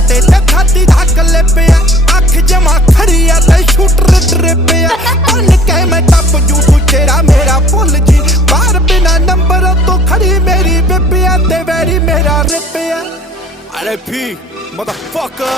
ਤੇ ਛਾਤੀ ਦਾ ਕਲਿਪਿਆ ਅੱਖ ਜਮਾ ਖੜੀ ਆ ਤੇ ਸ਼ੂਟਰ ਟ੍ਰਿਪਿਆ ਬਣ ਕੇ ਮੈਂ ਟੱਪ ਜੂ ਤੂੰ ਤੇਰਾ ਮੇਰਾ ਭੁੱਲ ਜੀ ਬਾਹਰ ਬਿਨਾ ਨੰਬਰ ਤੋਂ ਖੜੀ ਮੇਰੀ ਬਿੱਬਿਆ ਤੇ ਵੈਰੀ ਮੇਰਾ ਰਿਪਿਆ RIP motherfucker